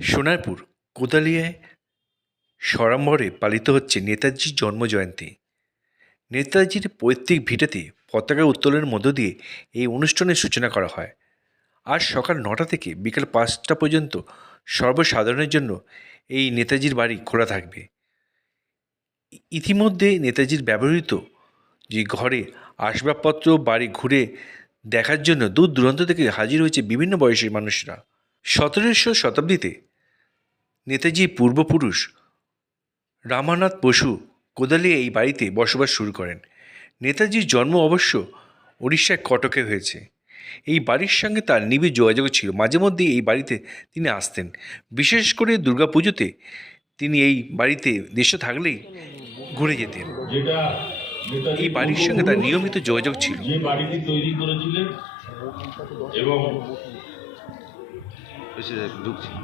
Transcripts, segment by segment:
সোনারপুর, কোদালিয়ায় সড়াম্বরে পালিত হচ্ছে নেতাজির জন্মজয়ন্তী। নেতাজির পৈতৃক ভিটাতে পতাকা উত্তোলনের মধ্য দিয়ে এই অনুষ্ঠানের সূচনা করা হয়। আজ সকাল নটা থেকে বিকাল পাঁচটা পর্যন্ত সর্বসাধারণের জন্য এই নেতাজির বাড়ি খোলা থাকবে। ইতিমধ্যে নেতাজির ব্যবহৃত যে ঘরে আসবাবপত্র, বাড়ি ঘুরে দেখার জন্য দূর দূরান্ত থেকে হাজির হয়েছে বিভিন্ন বয়সী মানুষরা। সতেরোশো শতাব্দীতে নেতাজির পূর্বপুরুষ রামানাথ বসু কোদালি এই বাড়িতে বসবাস শুরু করেন। নেতাজির জন্ম অবশ্য উড়িষ্যার কটকে হয়েছে। এই বাড়ির সঙ্গে তার নিবিড় যোগাযোগ ছিল। মাঝে মধ্যে এই বাড়িতে তিনি আসতেন। বিশেষ করে দুর্গাপুজোতে তিনি এই বাড়িতে দেশে থাকলেই ঘুরে যেতেন। এই বাড়ির সঙ্গে তার নিয়মিত যোগাযোগ ছিল। যে বাড়িটি তৈরি করেছিলেন এবং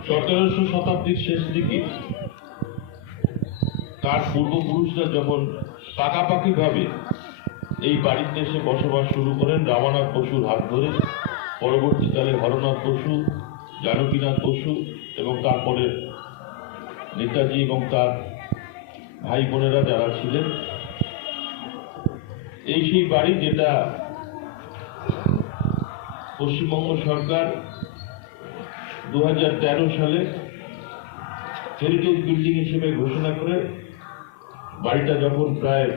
সতেরোশো শতাব্দীর শেষ দিকে তার পূর্বপুরুষরা যখন পাকাপাকি ভাবে এই বাড়িতে এসে বসবাস শুরু করেন, রামানাথ বসুর হাত ধরে, পরবর্তীকালে হরনাথ বসু, জানকীনাথ বসু এবং তারপরে নেতাজি এবং তার ভাই বোনেরা যারা ছিলেন, এই সেই বাড়ি যেটা পশ্চিমবঙ্গ সরকার দু হাজার তেরো সালে হেরিটেজ বিল্ডিং হিসেবে ঘোষণা করে বাড়িটা যখন প্রায়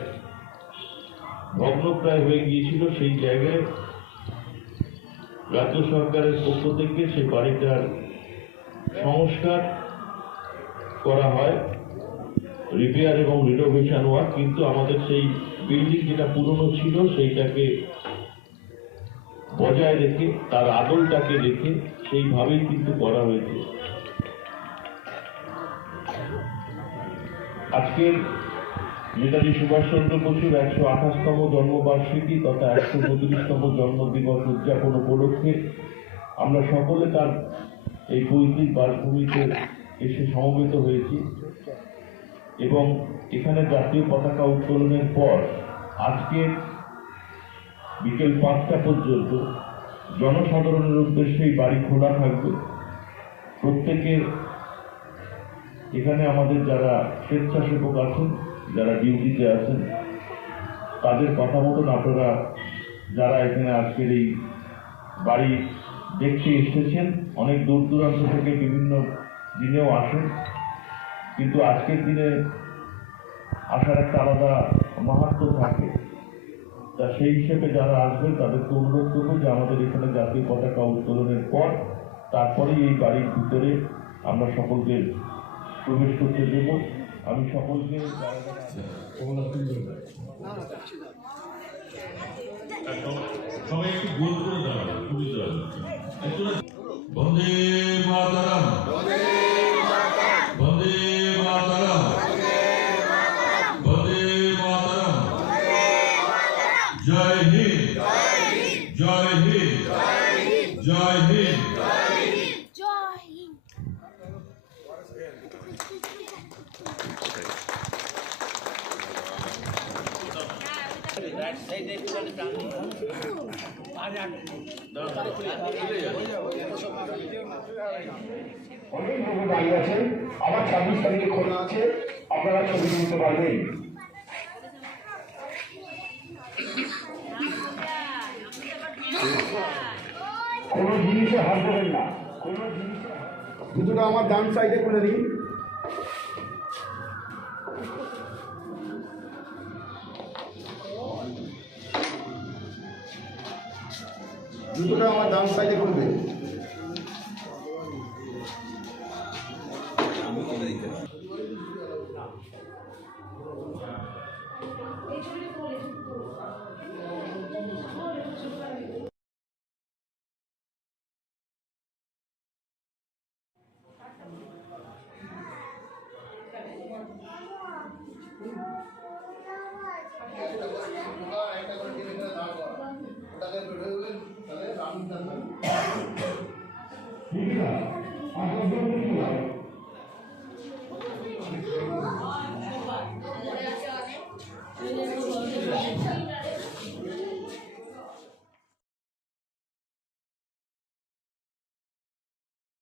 ভগ্নপ্রায় হয়ে গিয়েছিল, সেই জায়গায় রাজ্য সরকারের পক্ষ থেকে সেই বাড়িটার সংস্কার করা হয় রিপেয়ার এবং রিনোভেশন ওয়ার্ক কিন্তু আমাদের সেই বিল্ডিং যেটা পুরনো ছিল, সেইটাকে বজায় রেখে, তার আদলটাকে রেখে সেইভাবেই কিন্তু করা হয়েছে। আজকের নেতাজি সুভাষচন্দ্র বসুর একশো আঠাশতম জন্মবার্ষিকী তথা একশো পঁয়ত্রিশতম জন্মদিবস উদযাপন উপলক্ষে আমরা সকলে তার এই পৈতৃক বাসভূমিতে এসে সমবেত হয়েছি এবং এখানে জাতীয় পতাকা উত্তোলনের পর আজকে বিকেল পাঁচটা পর্যন্ত জনসাধারণের উদ্দেশ্যে এই বাড়ি খোলা থাকবে। প্রত্যেকে এখানে আমাদের যারা স্বেচ্ছাসেবক আছেন, যারা ডিউটিতে আছেন, তাদের কথা মতন আপনারা যারা এখানে আজকের এই বাড়ি দেখতে এসেছেন, অনেক দূর দূরান্ত থেকে বিভিন্ন দিনেও আসেন। কিন্তু আজকের দিনে আসার একটা আলাদা মাহাত্ম থাকে। তা সেই হিসেবে যারা আসবেন তাদেরকে অনুরোধ করব যে আমাদের এখানে জাতীয় পতাকা উত্তোলনের পর তারপরেই এই বাড়ির ভিতরে আমরা সকলকে প্রবেশ করতে দেব। আমি সকলকে বন্দে মাতারাম। জয় হিন্দ। জয় হিন্দ। জয় হিন্দ। অনেক আছেন। আবার ছাব্বিশ তারিখে খোলা আছে। আপনারা ছবি তুলতে পারবেন। জিনিসে হাত দেবেন না। কোনো জিনিসে জুতোটা আমার ডান সাইডে খুলে দিন। জুতোটা আমার ডান সাইডে খুলবে তাহলে রামদান